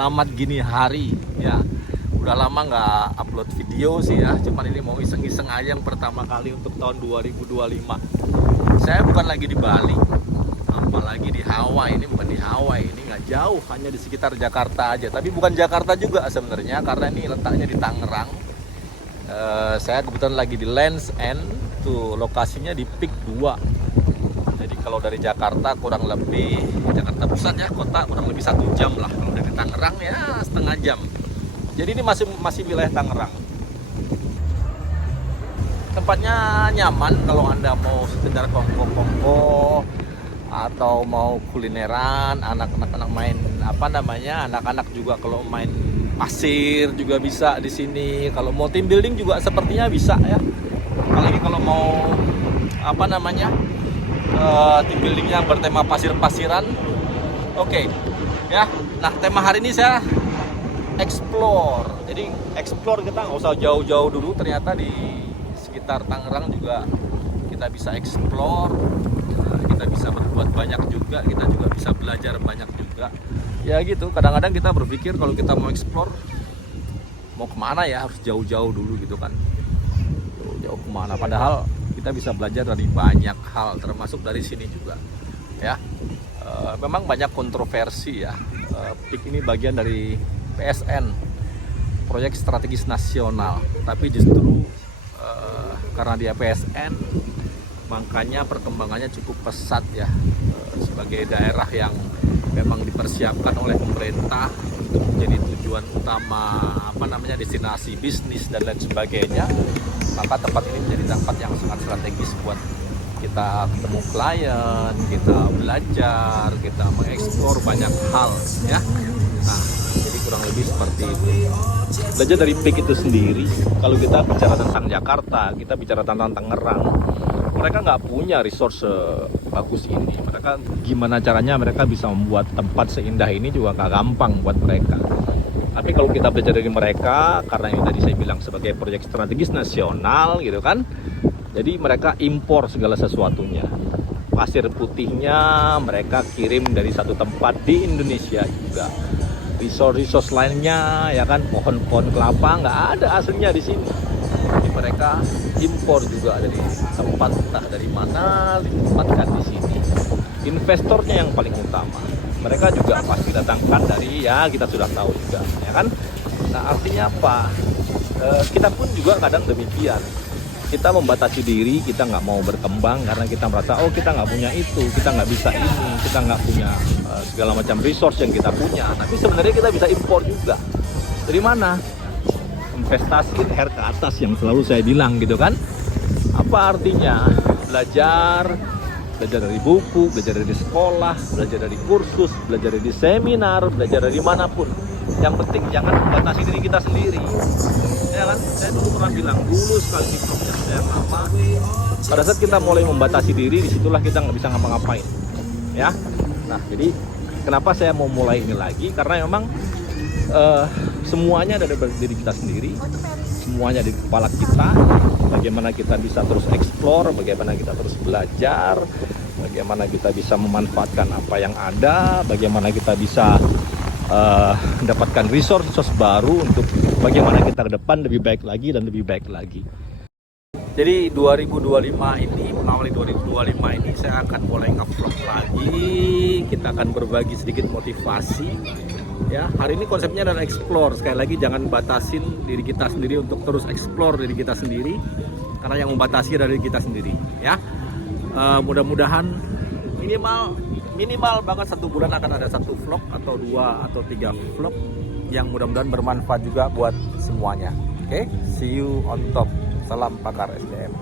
Selamat gini hari ya. Udah lama nggak upload video sih ya. Cuman ini mau iseng-iseng aja yang pertama kali untuk tahun 2025. Saya bukan lagi di Bali, apalagi di Hawaii. Ini bukan di Hawaii, ini nggak jauh, hanya di sekitar Jakarta aja. Tapi bukan Jakarta juga sebenarnya, karena ini letaknya di Tangerang. Saya kebetulan lagi di Lands End, tuh lokasinya di Peak 2. Jadi kalau dari Jakarta kurang lebih, Jakarta Pusat ya, kota kurang lebih 1 jam lah. Kalau dari Tangerang ya setengah jam. Jadi ini masih wilayah Tangerang. Tempatnya nyaman kalau Anda mau sekedar kongko-kongko atau mau kulineran, anak-anak main anak-anak juga kalau main pasir juga bisa di sini. Kalau mau team building juga sepertinya bisa ya. Apalagi kalau mau team buildingnya bertema pasir-pasiran. Oke. Ya. Nah, tema hari ini saya explore. Jadi explore, kita nggak usah jauh-jauh dulu, ternyata di sekitar Tangerang juga kita bisa explore. Kita bisa berbuat banyak juga, kita juga bisa belajar banyak juga. Ya gitu, kadang-kadang kita berpikir kalau kita mau explore, mau kemana ya, harus jauh-jauh dulu gitu kan. Jauh kemana, padahal kita bisa belajar dari banyak hal, termasuk dari sini juga ya. Memang banyak kontroversi ya. PIK ini bagian dari PSN, proyek strategis nasional, tapi justru karena dia PSN, makanya perkembangannya cukup pesat ya. Sebagai daerah yang memang dipersiapkan oleh pemerintah untuk menjadi tujuan utama destinasi bisnis dan lain sebagainya, maka tempat ini menjadi tempat yang sangat strategis buat kita ketemu klien, kita belajar, kita mengeksplor banyak hal ya. Nah, jadi kurang lebih seperti itu. Belajar dari PIK itu sendiri, kalau kita bicara tentang Jakarta, kita bicara tentang Tangerang, mereka nggak punya resource bagus ini. Mereka gimana caranya mereka bisa membuat tempat seindah ini juga nggak gampang buat mereka. Tapi kalau kita belajar dari mereka, karena ini tadi saya bilang sebagai proyek strategis nasional gitu kan, jadi mereka impor segala sesuatunya. Pasir putihnya mereka kirim dari satu tempat di Indonesia juga. Resource lainnya ya kan, pohon-pohon kelapa nggak ada aslinya di sini. Jadi mereka impor juga dari tempat entah dari mana ditempatkan di sini. Investornya yang paling utama. Mereka juga pasti datangkan dari, ya kita sudah tahu juga ya kan. Nah, artinya apa? Kita pun juga kadang demikian. Kita membatasi diri, kita nggak mau berkembang karena kita merasa kita nggak punya itu, kita nggak bisa ini, kita nggak punya segala macam resource yang kita punya. Tapi sebenarnya kita bisa impor juga. Dari mana? Investasi leher ke atas yang selalu saya bilang gitu kan. Apa artinya? Belajar dari buku, belajar dari sekolah, belajar dari kursus, belajar dari seminar, belajar dari manapun. Yang penting jangan membatasi diri kita sendiri. Ya kan? Saya dulu pernah bilang, dulu sekali di proses saya lama, pada saat kita mulai membatasi diri, disitulah kita nggak bisa ngapa-ngapain. Ya. Nah, jadi kenapa saya mau mulai ini lagi? Karena memang semuanya ada dari diri kita sendiri, semuanya di kepala kita. Bagaimana kita bisa terus explore, bagaimana kita terus belajar, bagaimana kita bisa memanfaatkan apa yang ada, bagaimana kita bisa mendapatkan resource baru untuk bagaimana kita ke depan lebih baik lagi dan lebih baik lagi. Jadi 2025 ini, mengawali 2025 ini saya akan mulai nge-vlog lagi. Kita akan berbagi sedikit motivasi. Ya, hari ini konsepnya adalah explore. Sekali lagi jangan batasin diri kita sendiri untuk terus explore diri kita sendiri, karena yang membatasi adalah diri kita sendiri. Ya, mudah-mudahan minimal banget 1 bulan akan ada 1 vlog atau 2 atau 3 vlog yang mudah-mudahan bermanfaat juga buat semuanya. Oke, see you on top. Salam pakar SDM.